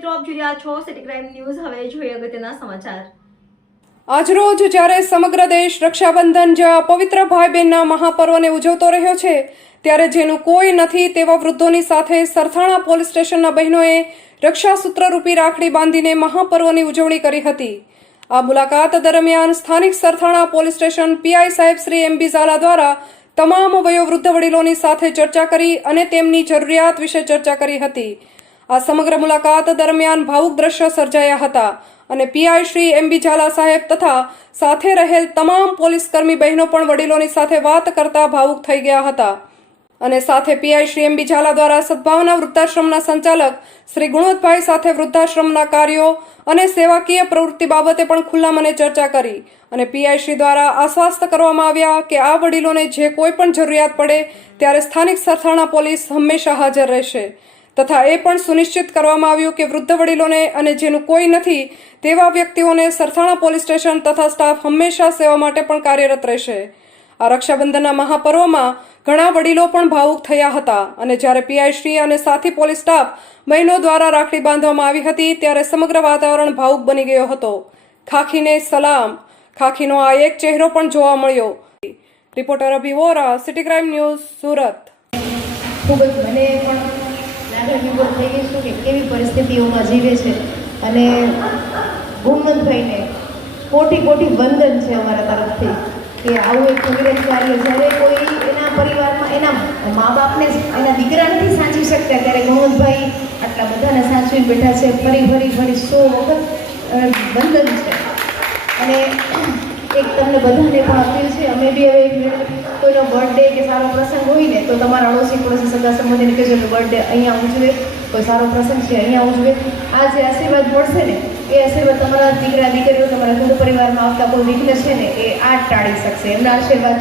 મિત્રો આપ જોઈ રહ્યા છો સિટી ક્રાઇમ ન્યૂઝ। હવે જોઈએ અગત્યના સમાચાર। આજરોજ જ્યારે સમગ્ર દેશ રક્ષાબંધન જેવા પવિત્ર ભાઈ બહેનના મહાપર્વને ઉજવતો રહ્યો છે, ત્યારે જેનું કોઈ નથી તેવા વૃદ્ધોની સાથે સરથાણા પોલીસ સ્ટેશનના બહેનોએ રક્ષાસૂત્રરૂપી રાખડી બાંધીને મહાપર્વની ઉજવણી કરી હતી। આ મુલાકાત દરમિયાન સ્થાનિક સરથાણા પોલીસ સ્ટેશન પીઆઈ સાહેબ શ્રી એમ બી ઝાલા દ્વારા તમામ વયોવૃદ્ધ વડીલોની સાથે ચર્ચા કરી અને તેમની જરૂરિયાત વિશે ચર્ચા કરી હતી। આ સમગ્ર મુલાકાત દરમિયાન ભાવુક દ્રશ્યો સર્જાયા હતા અને પીઆઈ શ્રી એમ બી ઝાલા સાહેબ તથા સાથે રહેલ તમામ પોલીસ કર્મી બહેનો પણ વડીલોની સાથે વાત કરતા ભાવુક થઈ ગયા હતા અને સાથે પીઆઈ શ્રી એમ બી ઝાલા દ્વારા સદભાવના વૃદ્ધાશ્રમના સંચાલક શ્રી ગુણવંતભાઈ સાથે વૃદ્ધાશ્રમના કાર્યો અને સેવાકીય પ્રવૃત્તિ બાબતે પણ ખુલ્લા મને ચર્ચા કરી અને પીઆઈ શ્રી દ્વારા આશ્વસ્ત કરવામાં આવ્યા કે આ વડીલોને જે કોઈ પણ જરૂરિયાત પડે ત્યારે સ્થાનિક સરથાણા પોલીસ હંમેશા હાજર રહેશે તથા એ પણ સુનિશ્ચિત કરવામાં આવ્યું કે વૃદ્ધ વડીલોને અને જેનું કોઈ નથી તેવા વ્યક્તિઓને સરથાણા પોલીસ સ્ટેશન તથા સ્ટાફ હંમેશા સેવા માટે પણ કાર્યરત રહેશે। આ રક્ષાબંધનના મહાપર્વમાં ઘણા વડીલો પણ ભાવુક થયા હતા અને જ્યારે પીઆઈ શ્રી અને સાથી પોલીસ સ્ટાફ બહેનો દ્વારા રાખડી બાંધવામાં આવી હતી ત્યારે સમગ્ર વાતાવરણ ભાવુક બની ગયો હતો। ખાખીને સલામ, ખાખીનો આ એક ચહેરો પણ જોવા મળ્યો। રિપોર્ટર અભી Vora, city crime news, Surat. ખૂબ જ મને પણ લાગણીભર થઈ ગઈ છું કે કેવી પરિસ્થિતિઓમાં જીવે છે અને ગુણવંતભાઈને કોટી કોટી વંદન છે અમારા તરફથી કે આવું એક ભગીરથ કાર્ય જ્યારે કોઈ એના પરિવારમાં એના મા બાપને એના દીકરા નથી સાચવી શકતા ત્યારે ગુણવંતભાઈ આટલા બધાને સાચવીને બેઠા છે। ફરી 100 વખત વંદન છે અને એક તમને બધાને પણ અપીલ છે, અમે બી હવે કોઈનો બર્થડે કે સારો પ્રસંગ હોય ને તો તમારા અડોશી પડોશી સગા સંબંધીને કહેજો કે બર્થડે અહીંયા ઉજવે, કોઈ સારો પ્રસંગ છે અહીંયા ઉજવે। આ જે આશીર્વાદ મળશે ને એ આશીર્વાદ તમારા દીકરા દીકરીઓ તમારા ઘર પરિવારમાં આવતા કોઈ વિઘ્ન છે ને એ આ ટાળી શકશે। એમના આશીર્વાદ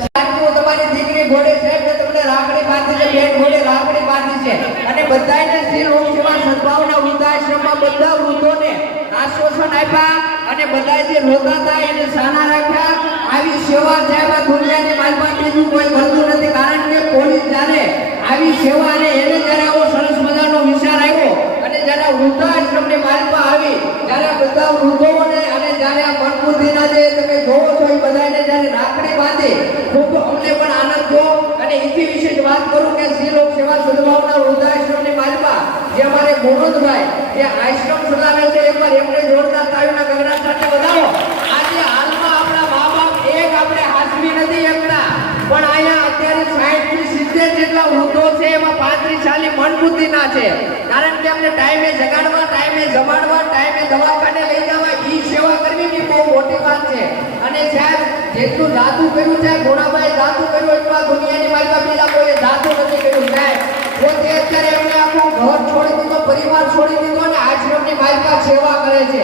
તમારી દીકરી ઘોડે છે એટલે તમને રાખડી બાંધી છે, બેન ઘોડે રાખડી બાંધી છે અને બધાને શ્રી લોક સેવા સદભાવના વૃદ્ધાશ્રમમાં બધા વૃદ્ધોને આશ્વાસન આપ્યા અને બધા જે રોગા હતા એને સાના રાખ્યા। આવી સેવા સાહેબ દુનિયાની માલમાં બીજું કોઈ કરતું નથી, કારણ કે પોલીસ જ્યારે આવી સેવા અને એને જ્યારે આવો સરસ મજાનો વિચાર આવ્યો અને જ્યારે વૃદ્ધાશ્રમની માલમાં આવી ત્યારે બધા વૃદ્ધોને અને જ્યારે આ મનબુદ્ધિના જે તમે જોવો છો એ બધાને જ્યારે રાખડી બાંધી ખૂબ અમને પણ આનંદ થયો। અને એથી વિશે જ વાત કરું કે શ્રી લોક સેવા સદભાવના વૃદ્ધાશ્રમની માલમાં જે અમારે ગુણવંતભાઈ એ આશ્રમ ચલાવે છે, એકવાર એમને જોરદાર તાળીના ગગડાટ સાથે વધાવો। આજે હાલમાં આપણા મા બાપ એક આપણે હાથવી નથી એકતા, પણ અહીંયા અત્યારે 60 થી 70 જેટલા વૃદ્ધો છે, એમાં 35 મન બુદ્ધિના છે, કારણ કે અમને ટાઈમે જગાડવા, ટાઈમે જમાડવા, ટાઈમે દવાખાને લઈ જવા, ઈ સેવા કરવી બી બહુ મોટી વાત છે। અને સાહેબ જેટલું જાદુ કર્યું છે ગુણાભાઈ જાદુ કર્યું એટલું દુનિયાની માલમાં બીજા કોઈ જાદુ નથી કર્યું સાહેબ। પોતે અત્યારે એમને આખું ઘર છોડી દીધો, પરિવાર છોડી દીધો અને આશ્રમની માલમાં સેવા કરે છે।